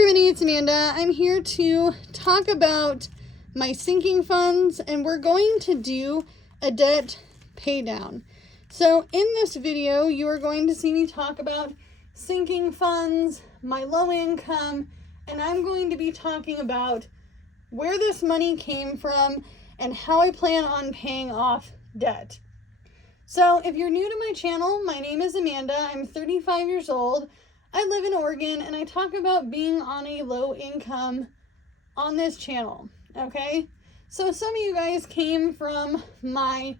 everybody, it's Amanda. I'm here to talk about my sinking funds, and we're going to do a debt pay down. So in this video, you are going to see me talk about sinking funds, my low income, and I'm going to be talking about where this money came from and how I plan on paying off debt. So if you're new to my channel, my name is Amanda. I'm 35 years old. I live in Oregon, and I talk about being on a low income on this channel, okay? So some of you guys came from my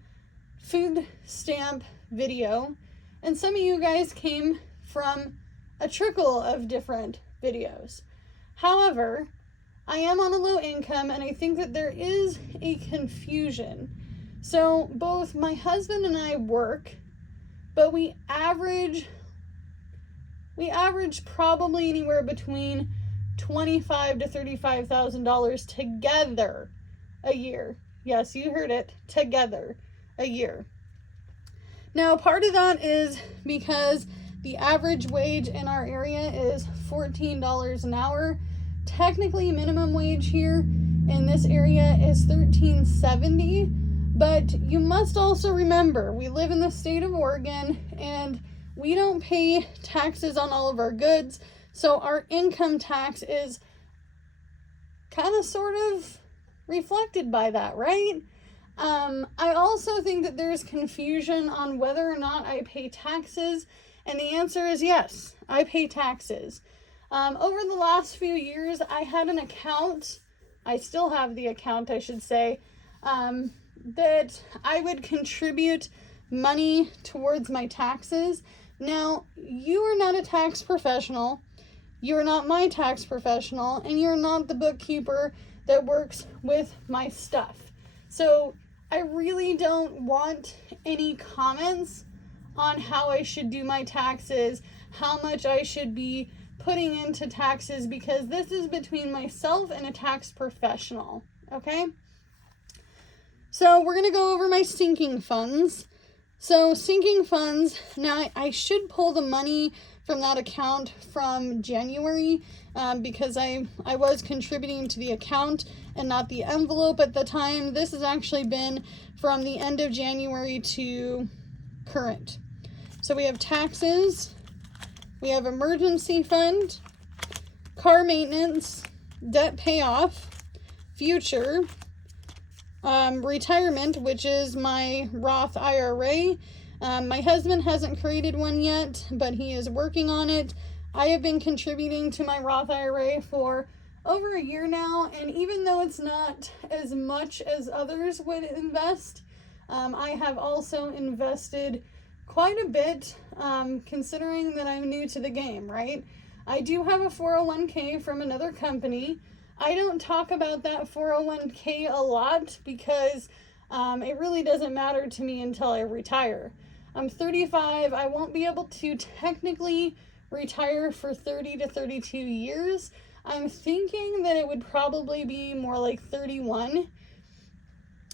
food stamp video, and some of you guys came from a trickle of different videos. However, I am on a low income, and I think that there is a confusion. So both my husband and I work, but we average probably anywhere between $25,000 to $35,000 together a year. Yes, you heard it, together a year. Now, part of that is because the average wage in our area is $14 an hour. Technically, minimum wage here in this area is $13.70, but you must also remember, we live in the state of Oregon, and we don't pay taxes on all of our goods, so our income tax is kind of sort of reflected by that, right? I also think that there's confusion on whether or not I pay taxes, and the answer is yes, I pay taxes. Over the last few years, I had an account, I still have the account, I should say, that I would contribute money towards my taxes. Now, you are not a tax professional, you're not my tax professional, and you're not the bookkeeper that works with my stuff. So I really don't want any comments on how I should do my taxes, how much I should be putting into taxes, because this is between myself and a tax professional, okay? So we're going to go over my sinking funds. So sinking funds, now I should pull the money from that account from January because I was contributing to the account and not the envelope at the time. This has actually been from the end of January to current. So we have taxes, we have emergency fund, car maintenance, debt payoff, future, retirement, which is my Roth IRA. My husband hasn't created one yet, but he is working on it. I have been contributing to my Roth IRA for over a year now, and even though it's not as much as others would invest, I have also invested quite a bit, considering that I'm new to the game, right? I do have a 401k from another company. I don't talk about that 401k a lot because it really doesn't matter to me until I retire. I'm 35. I won't be able to technically retire for 30 to 32 years. I'm thinking that it would probably be more like 31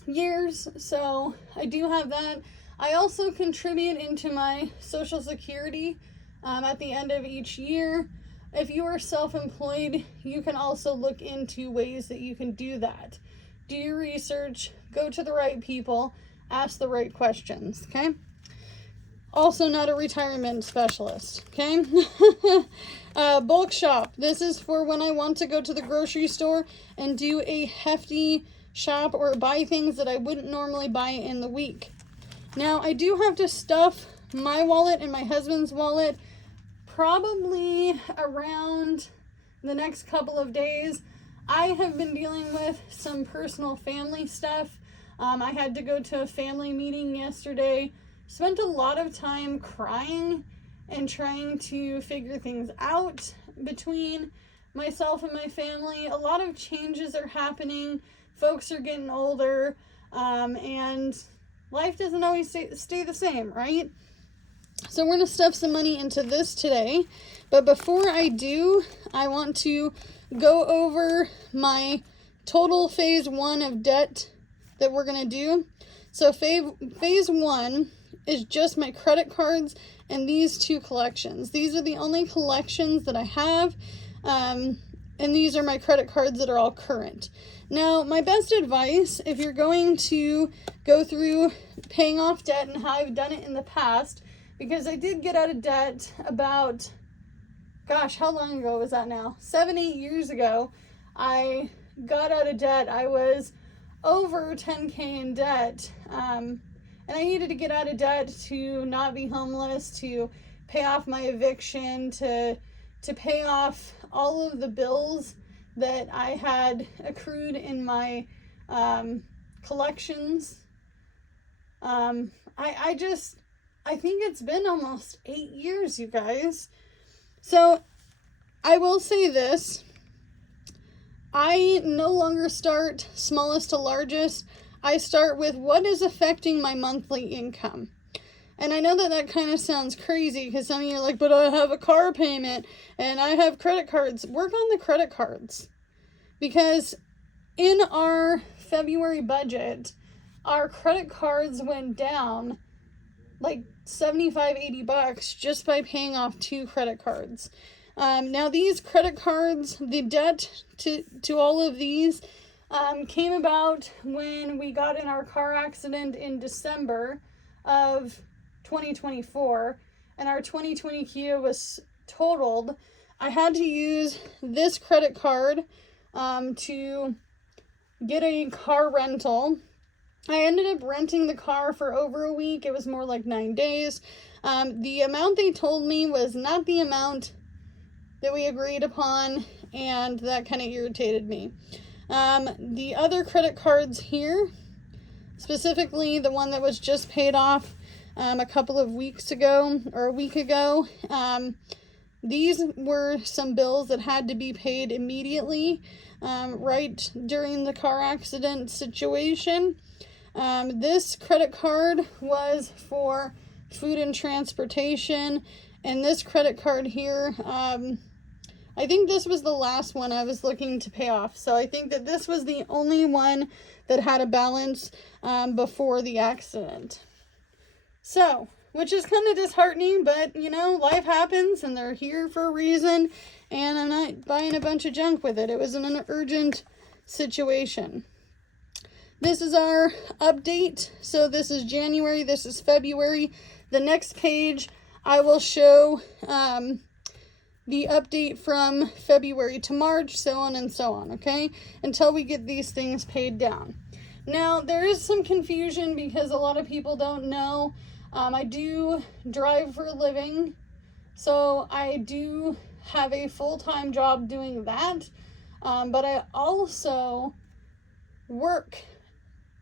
years. So I do have that. I also contribute into my Social Security at the end of each year. If you are self-employed, you can also look into ways that you can do that. Do your research, go to the right people, ask the right questions, okay? Also not a retirement specialist, okay? Bulk shop. This is for when I want to go to the grocery store and do a hefty shop or buy things that I wouldn't normally buy in the week. Now, I do have to stuff my wallet and my husband's wallet probably around the next couple of days. I have been dealing with some personal family stuff. I had to go to a family meeting yesterday. Spent a lot of time crying and trying to figure things out between myself and my family. A lot of changes are happening. Folks are getting older, and life doesn't always stay the same, right? So we're going to stuff some money into this today. But before I do, I want to go over my total phase 1 of debt that we're going to do. So phase 1 is just my credit cards and these two collections. These are the only collections that I have. And these are my credit cards that are all current. Now, my best advice, if you're going to go through paying off debt and how I've done it in the past, because I did get out of debt about, gosh, how long ago was that now? 7-8 years ago, I got out of debt. I was over 10K in debt, and I needed to get out of debt to not be homeless, to pay off my eviction, to pay off all of the bills that I had accrued in my collections. I think it's been almost 8 years, you guys. So I will say this. I no longer start smallest to largest. I start with what is affecting my monthly income. And I know that that kind of sounds crazy because some of you are like, but I have a car payment and I have credit cards. Work on the credit cards. Because in our February budget, our credit cards went down like $75-80 just by paying off 2 credit cards. Now these credit cards, the debt to all of these came about when we got in our car accident in December of 2024, and our 2020 Kia was totaled. I had to use this credit card to get a car rental. I ended up renting the car for over a week. It was more like 9 days. The amount they told me was not the amount that we agreed upon, and that kind of irritated me. The other credit cards here, specifically the one that was just paid off a couple of weeks ago, or a week ago, these were some bills that had to be paid immediately, right during the car accident situation. This credit card was for food and transportation, and this credit card here, I think this was the last one I was looking to pay off. So I think that this was the only one that had a balance before the accident. So, which is kind of disheartening, but you know, life happens and they're here for a reason, and I'm not buying a bunch of junk with it. It was an urgent situation. This is our update. So this is January, this is February. The next page I will show the update from February to March, so on and so on, okay? Until we get these things paid down. Now, there is some confusion because a lot of people don't know. I do drive for a living, so I do have a full-time job doing that, but I also work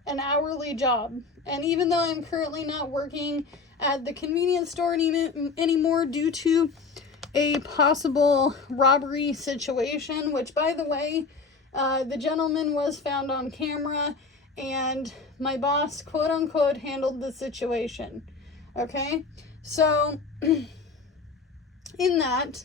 an hourly job. And even though I'm currently not working at the convenience store anymore due to a possible robbery situation, which, by the way, the gentleman was found on camera and my boss, quote unquote, handled the situation. Okay, so in that,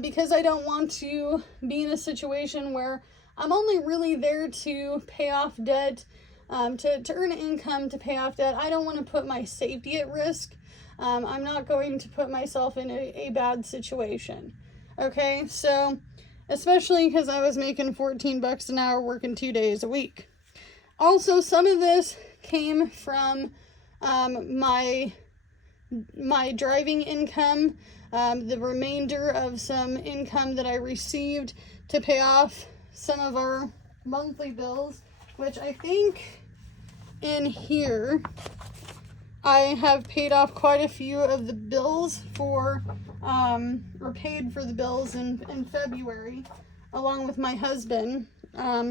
because I don't want to be in a situation where I'm only really there to pay off debt, to earn income to pay off debt, I don't want to put my safety at risk. I'm not going to put myself in a bad situation. Okay, so especially because I was making $14 an hour working 2 days a week. Also, some of this came from my driving income, the remainder of some income that I received to pay off some of our monthly bills, which I think in here I have paid off quite a few of the bills for, or paid for the bills in February, along with my husband.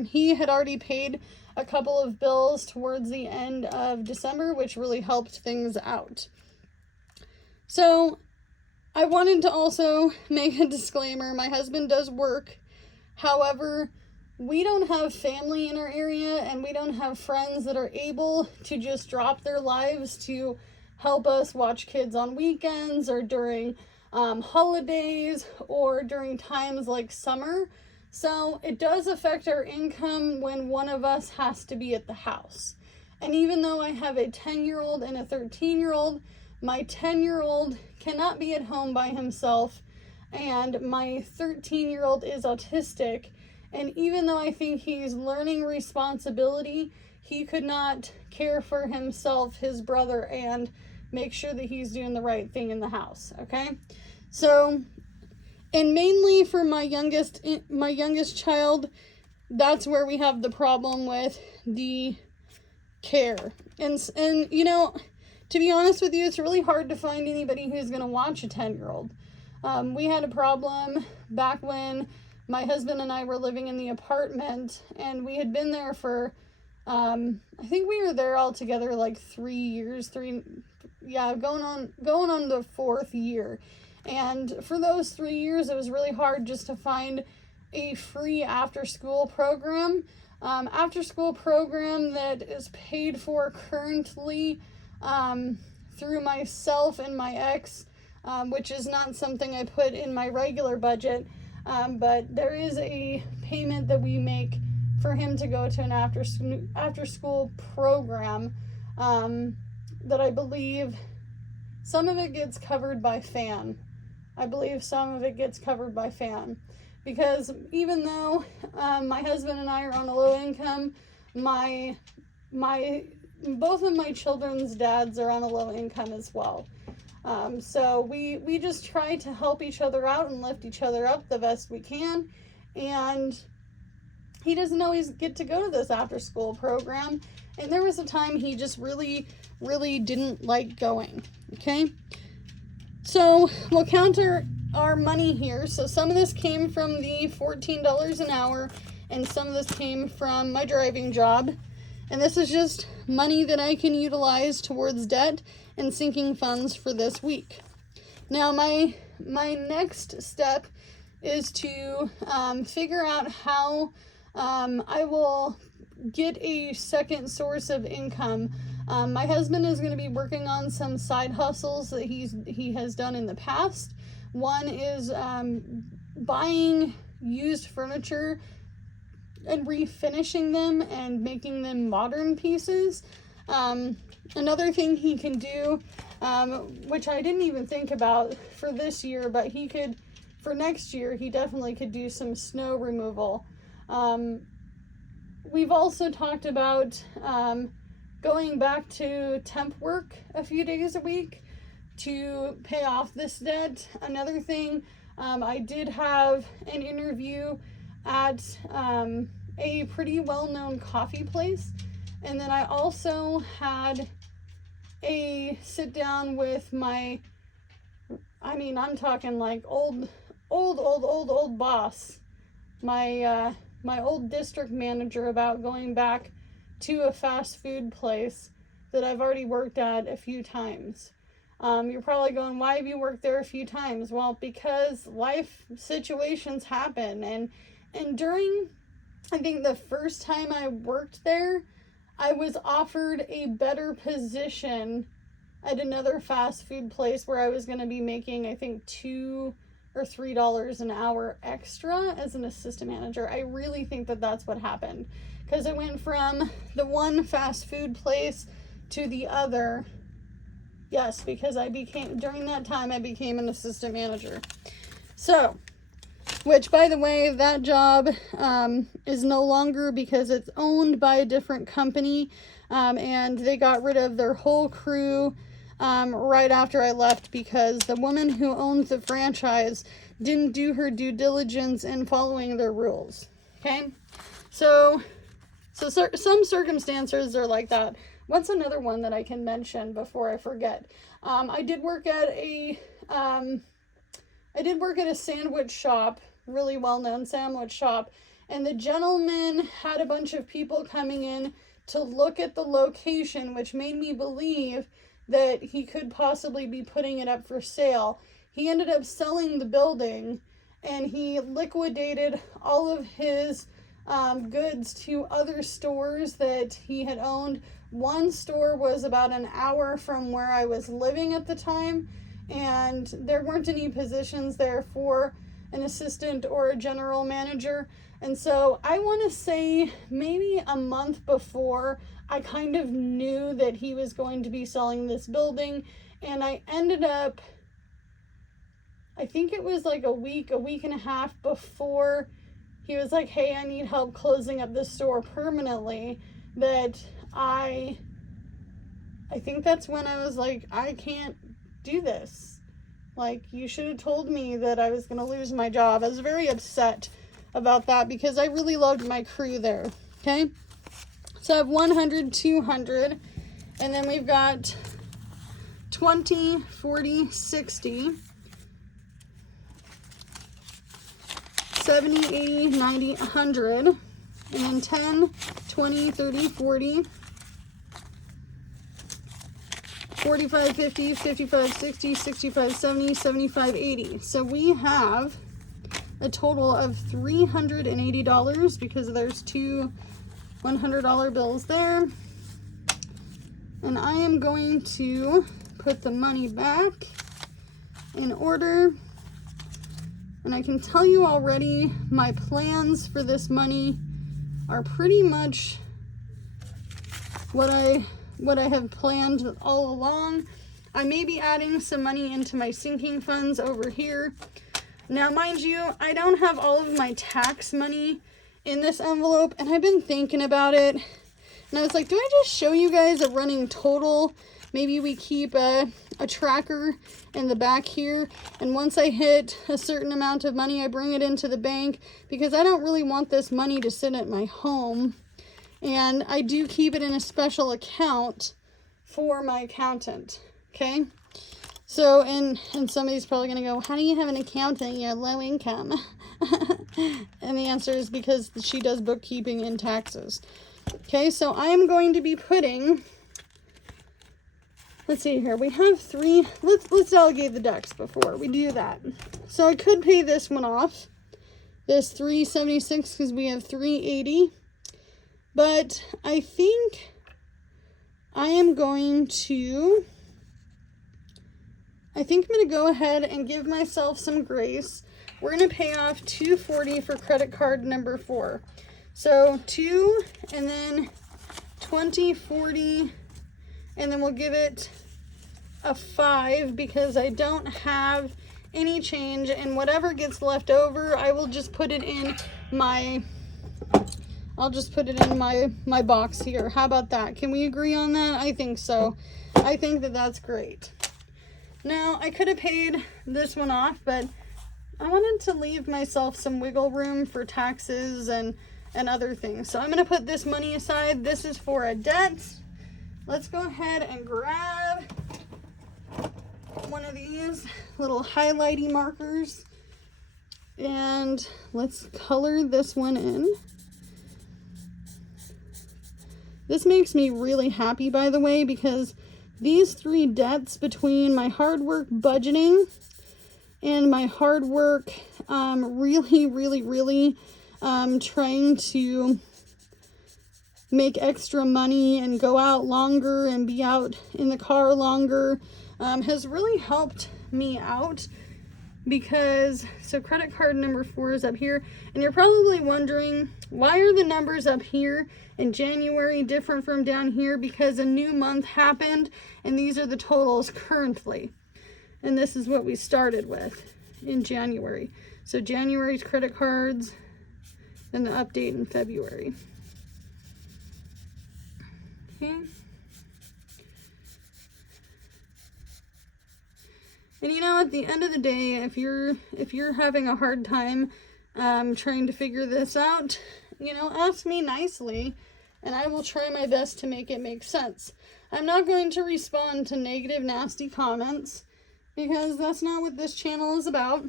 He had already paid a couple of bills towards the end of December, which really helped things out. So I wanted to also make a disclaimer. My husband does work. However, we don't have family in our area, and we don't have friends that are able to just drop their lives to help us watch kids on weekends or during holidays or during times like summer. So it does affect our income when one of us has to be at the house. And even though I have a 10-year-old and a 13-year-old, my 10-year-old cannot be at home by himself, and my 13-year-old is autistic. And even though I think he's learning responsibility, he could not care for himself, his brother, and make sure that he's doing the right thing in the house, okay? So, and mainly for my youngest child, that's where we have the problem with the care. And you know, to be honest with you, it's really hard to find anybody who's going to watch a 10-year-old. We had a problem back when my husband and I were living in the apartment, and we had been there for, I think we were there all together like 3 years, going on the 4th year. And for those 3 years, it was really hard just to find a free after-school program. After-school program that is paid for currently through myself and my ex, which is not something I put in my regular budget, but there is a payment that we make for him to go to an after-school program that I believe some of it gets covered by FAN. Because even though my husband and I are on a low income, both of my children's dads are on a low income as well. So we just try to help each other out and lift each other up the best we can. And he doesn't always get to go to this after school program. And there was a time he just really, really didn't like going. Okay. So we'll counter our money here. So some of this came from the $14 an hour, and some of this came from my driving job. And this is just money that I can utilize towards debt and sinking funds for this week. Now, my next step is to figure out how I will get a second source of income. My husband is going to be working on some side hustles that he has done in the past. One is buying used furniture and refinishing them and making them modern pieces. Another thing he can do, which I didn't even think about for this year, but for next year, he definitely could do some snow removal. We've also talked about going back to temp work a few days a week to pay off this debt. Another thing, I did have an interview at a pretty well-known coffee place, and then I also had a sit down with I'm talking like old boss, my old district manager, about going back to a fast food place that I've already worked at a few times. You're probably going, why have you worked there a few times? Well, because life situations happen, and during, I think, the first time I worked there, I was offered a better position at another fast food place where I was going to be making, I think, $2 or $3 an hour extra as an assistant manager. I really think that that's what happened, because it went from the one fast food place to the other. Yes, because during that time, I became an assistant manager. So, which, by the way, that job is no longer, because it's owned by a different company, and they got rid of their whole crew right after I left, because the woman who owns the franchise didn't do her due diligence in following their rules. Okay? So some circumstances are like that. What's another one that I can mention before I forget? I did work at a sandwich shop, really well-known sandwich shop, and the gentleman had a bunch of people coming in to look at the location, which made me believe that he could possibly be putting it up for sale. He ended up selling the building, and he liquidated all of his goods to other stores that he had owned. One store was about an hour from where I was living at the time, and there weren't any positions there for an assistant or a general manager. And so I want to say maybe a month before, I kind of knew that he was going to be selling this building, and I ended up I think it was like a week and a half before he was like, hey, I need help closing up the store permanently, that I think that's when I was like, I can't do this. Like, you should have told me that I was going to lose my job. I was very upset about that because I really loved my crew there. Okay. So I have 100, 200, and then we've got 20, 40, 60, 70, 80, 90, 100, and then 10, 20, 30, 40, 45, 50, 55, 60, 65, 70, 75, 80. So we have a total of $380 because there's two $100 bills there. And I am going to put the money back in order. And I can tell you already, my plans for this money are pretty much what I have planned all along. I may be adding some money into my sinking funds over here. Now, mind you, I don't have all of my tax money in this envelope, and I've been thinking about it. And I was like, do I just show you guys a running total? Maybe we keep a tracker in the back here, and once I hit a certain amount of money, I bring it into the bank, because I don't really want this money to sit at my home. And I do keep it in a special account for my accountant, okay? So, and somebody's probably going to go, how do you have an accountant? You're low income. And the answer is because she does bookkeeping and taxes. Okay, so I am going to be putting, let's see here, we have three, let's delegate the ducks before we do that. So I could pay this one off, this $376, because we have $380. But I think I am going to go ahead and give myself some grace. We're going to pay off $240 for credit card number 4. So 2, and then 20, 40, and then we'll give it a 5 because I don't have any change, and whatever gets left over, I will just put it in my my box here. How about that? Can we agree on that? I think so. I think that that's great. Now, I could have paid this one off, but I wanted to leave myself some wiggle room for taxes and other things. So I'm going to put this money aside. This is for a debt. Let's go ahead and grab one of these little highlighty markers, and let's color this one in. This makes me really happy, by the way, because these 3 debts, between my hard work budgeting and my hard work really trying to make extra money and go out longer and be out in the car longer, has really helped me out. Because, so credit card number 4 is up here, and you're probably wondering, why are the numbers up here in January different from down here? Because a new month happened, and these are the totals currently. And this is what we started with in January. So January's credit cards, then the update in February. Okay. And you know, at the end of the day, if you're having a hard time trying to figure this out, you know, ask me nicely, and I will try my best to make it make sense. I'm not going to respond to negative, nasty comments, because that's not what this channel is about.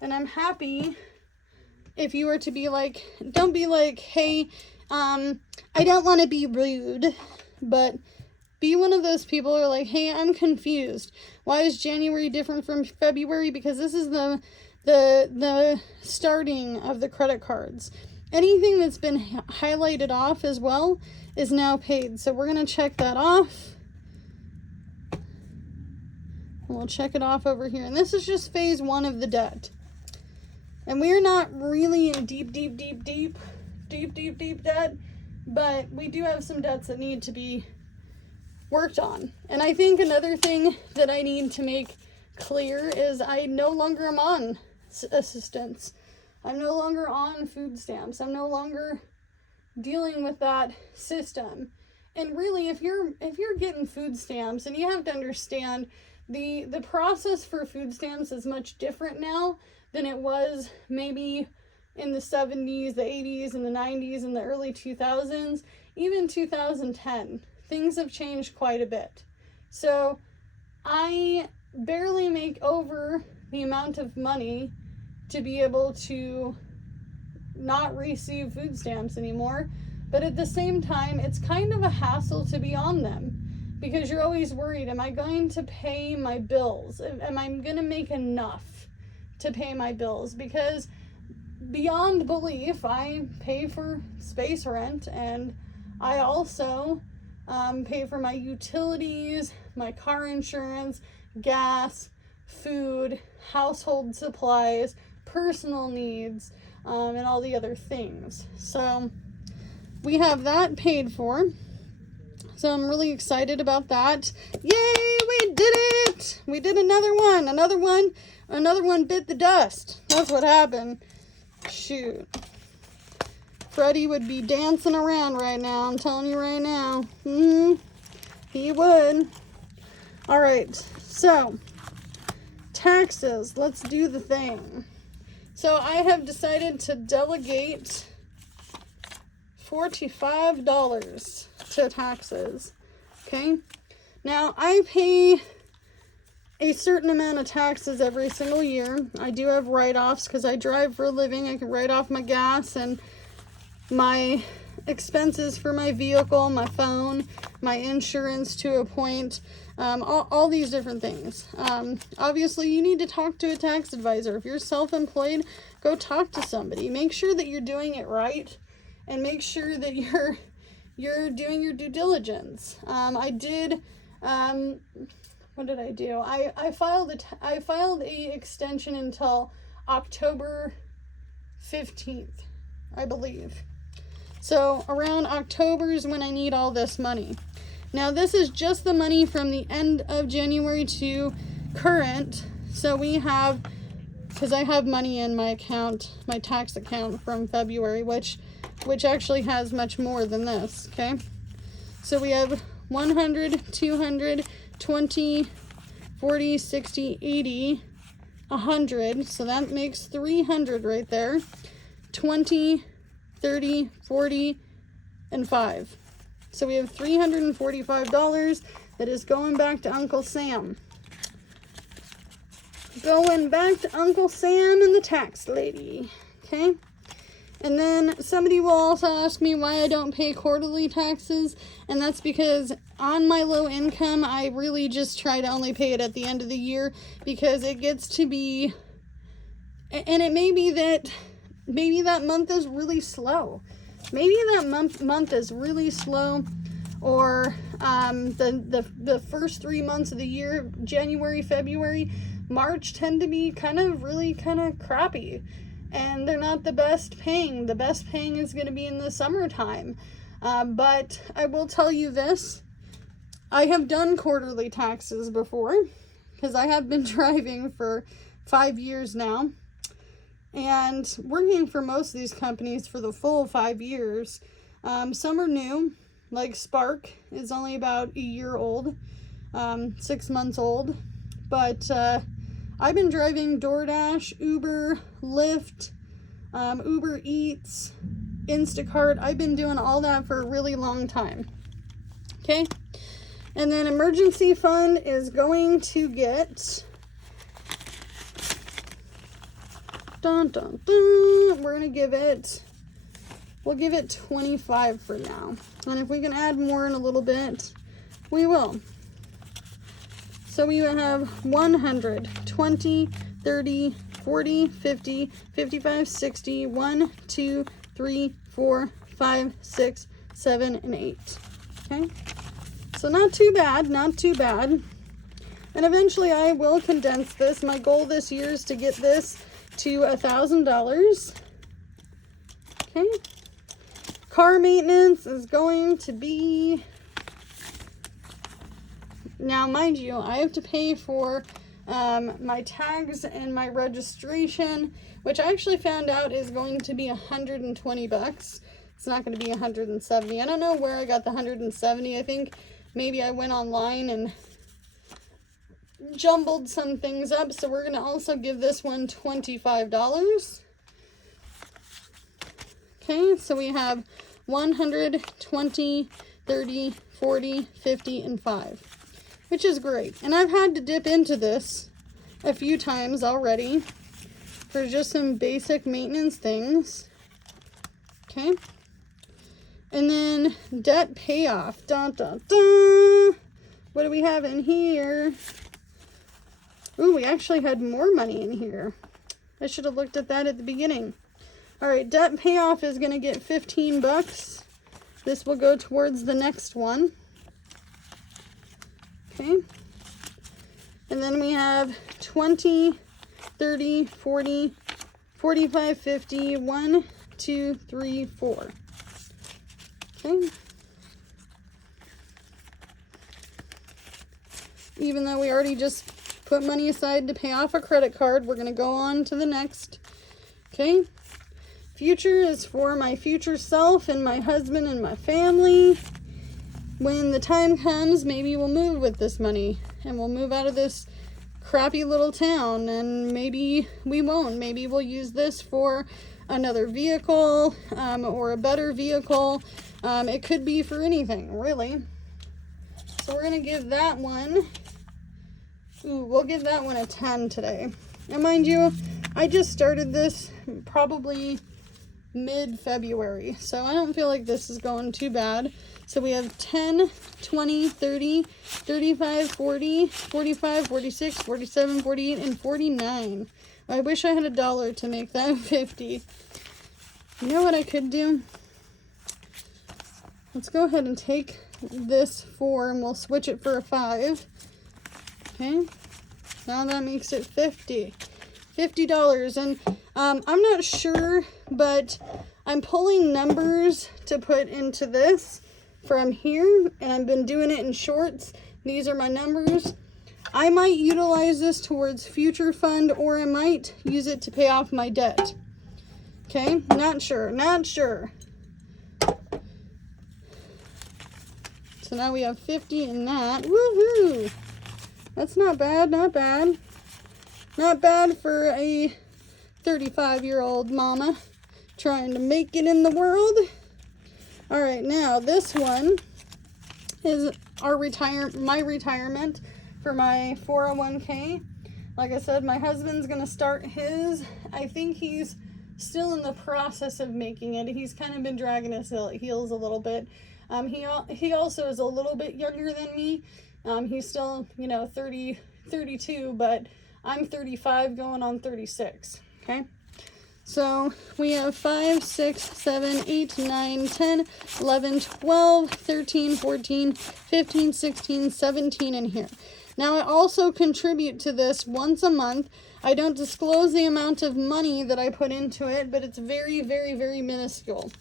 And I'm happy if you were to be like, don't be like, hey, I don't want to be rude, but be one of those people who are like, hey, I'm confused. Why is January different from February? Because this is the starting of the credit cards. Anything that's been highlighted off as well is now paid. So we're going to check that off. And we'll check it off over here. And this is just phase 1 of the debt. And we're not really in deep debt, but we do have some debts that need to be worked on. And I think another thing that I need to make clear is I no longer am on assistance. I'm no longer on food stamps. I'm no longer dealing with that system. And really, if you're getting food stamps, and you have to understand the process for food stamps is much different now than it was maybe in the 70s, the 80s, and the 90s, and the early 2000s, even 2010. Things have changed quite a bit. So I barely make over the amount of money to be able to not receive food stamps anymore. But at the same time, it's kind of a hassle to be on them because you're always worried, am I going to pay my bills? Am I going to make enough to pay my bills? Because beyond belief, I pay for space rent, and I also pay for my utilities, my car insurance, gas, food, household supplies, personal needs, and all the other things. So we have that paid for. So I'm really excited about that. Yay, we did it! We did another one. Another one bit the dust. That's what happened. Shoot. Freddie would be dancing around right now. I'm telling you right now. He would. All right. So, taxes. Let's do the thing. So I have decided to delegate $45 to taxes. Okay. Now I pay a certain amount of taxes every single year. I do have write-offs because I drive for a living. I can write off my gas and my expenses for my vehicle, my phone, my insurance to a point, all these different things. Obviously, you need to talk to a tax advisor. If you're self-employed, go talk to somebody. Make sure that you're doing it right, and make sure that you're doing your due diligence. I did. What did I do? I filed a extension until October 15th, I believe. So around October is when I need all this money. Now this is just the money from the end of January to current. So we have, because I have money in my account, my tax account from February, which actually has much more than this, okay? So we have 100, 200, 20, 40, 60, 80, 100. So that makes 300 right there. 20, 30, 40, and 5. So we have $345 that is going back to Uncle Sam. Going back to Uncle Sam and the tax lady. Okay? And then somebody will also ask me why I don't pay quarterly taxes. And that's because on my low income, I really just try to only pay it at the end of the year, because it gets to be, and it may be that maybe that month is really slow. Maybe that month is really slow, or the first 3 months of the year, January, February, March, tend to be kind of crappy, and they're not the best paying. The best paying is going to be in the summertime. But I will tell you this, I have done quarterly taxes before, because I have been driving for 5 years now, and working for most of these companies for the full 5 years. Some are new, like Spark is only about a year old, 6 months old, but I've been driving DoorDash, Uber, Lyft, Uber Eats, Instacart. I've been doing all that for a really long time. Okay? And then emergency fund is going to get, dun, dun, dun, we're going to give it, we'll give it 25 for now. And if we can add more in a little bit, we will. So we will have 100, 20, 30, 40, 50, 55, 60, 1, 2, 3, 4, 5, 6, 7, and 8. Okay? So not too bad, not too bad. And eventually I will condense this. My goal this year is to get this to $1,000. Okay? Car maintenance is going to be, now mind you, I have to pay for My tags and my registration, which I actually found out is going to be $120. It's not going to be 170. I don't know where I got the 170. I think maybe I went online and jumbled some things up. So we're going to also give this one $25. Okay, so we have 100, 20, 30, 40, 50, and 5, which is great. And I've had to dip into this a few times already for just some basic maintenance things. Okay. And then debt payoff. Dun, dun, dun. What do we have in here? Ooh, we actually had more money in here. I should have looked at that at the beginning. All right, debt payoff is going to get $15. This will go towards the next one. Okay. And then we have 20, 30, 40, 45, 50, 1, 2, 3, 4. Okay. Even though we already just put money aside to pay off a credit card, we're going to go on to the next. Okay. Future is for my future self and my husband and my family. When the time comes, maybe we'll move with this money and we'll move out of this crappy little town, and maybe we won't. Maybe we'll use this for another vehicle or a better vehicle. It could be for anything, really. So we're going to give that one, we'll give that one a 10 today. And mind you, I just started this probably mid-February, so I don't feel like this is going too bad. So we have 10, 20, 30, 35, 40, 45, 46, 47, 48, and 49. I wish I had $1 to make that 50. You know what I could do? Let's go ahead and take this 4 and we'll switch it for a 5. Okay. Now that makes it 50. $50. And I'm not sure, but I'm pulling numbers to put into this from here, and I've been doing it in shorts. These are my numbers. I might utilize this towards future fund, or I might use it to pay off my debt. Okay, not sure. So now we have 50 in that. Woohoo! That's not bad. Not bad for a 35-year-old mama trying to make it in the world. All right, now this one is my retirement for my 401k. Like I said, my husband's going to start his. I think he's still in the process of making it. He's kind of been dragging his heels a little bit. He also is a little bit younger than me. He's still, 32, but I'm 35 going on 36, okay? So we have 5, 6, 7, 8, 9, 10, 11, 12, 13, 14, 15, 16, 17 in here. Now I also contribute to this once a month. I don't disclose the amount of money that I put into it, but it's very, very, very minuscule.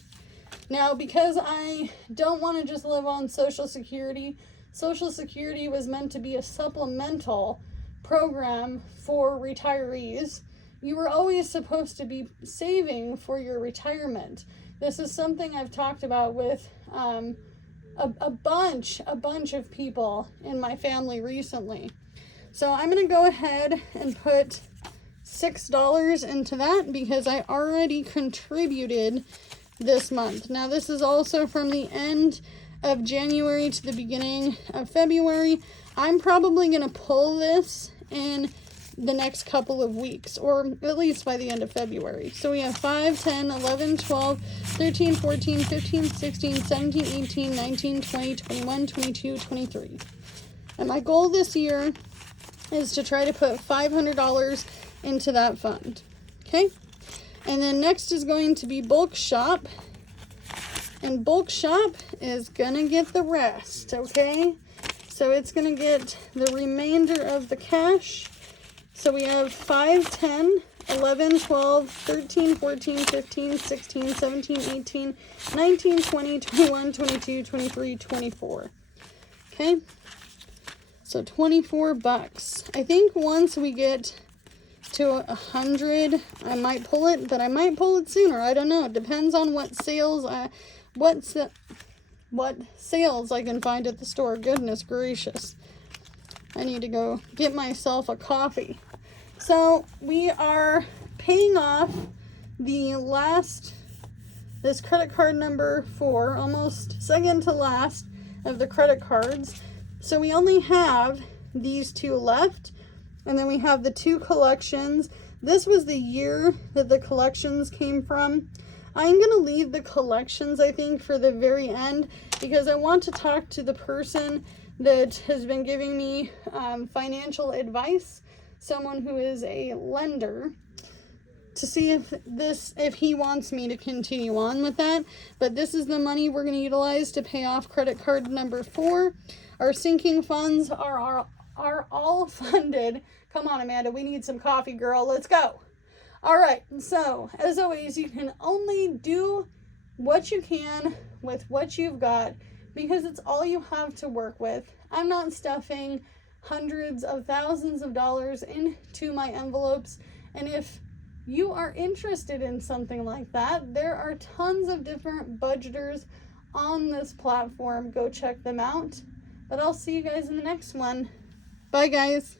Now, because I don't want to just live on Social Security was meant to be a supplemental program for retirees. You were always supposed to be saving for your retirement. This is something I've talked about with a bunch of people in my family recently. So I'm going to go ahead and put $6 into that because I already contributed this month. Now this is also from the end of January to the beginning of February. I'm probably going to pull this in the next couple of weeks, or at least by the end of February. So we have 5, 10, 11, 12, 13, 14, 15, 16, 17, 18, 19, 20, 21, 22, 23. And my goal this year is to try to put $500 into that fund. Okay? And then next is going to be bulk shop. And bulk shop is going to get the rest, okay? So it's going to get the remainder of the cash. So we have 5, 10, 11, 12, 13, 14, 15, 16, 17, 18, 19, 20, 21, 22, 23, 24. Okay? So 24 bucks. I think once we get to 100, I might pull it, but I might pull it sooner. I don't know. It depends on what sales what sales I can find at the store. Goodness gracious. I need to go get myself a coffee. So we are paying off this credit card number 4, almost second to last of the credit cards. So we only have these 2 left, and then we have the 2 collections. This was the year that the collections came from. I'm going to leave the collections, I think, for the very end, because I want to talk to the person that has been giving me financial advice, someone who is a lender, to see if he wants me to continue on with that. But this is the money we're going to utilize to pay off credit card number 4. Our sinking funds are all funded. Come on, Amanda, we need some coffee, girl. Let's go. All right, so as always, you can only do what you can with what you've got, because it's all you have to work with. I'm not stuffing hundreds of thousands of dollars into my envelopes, and if you are interested in something like that, there are tons of different budgeters on this platform. Go check them out. But I'll see you guys in the next one. Bye, guys.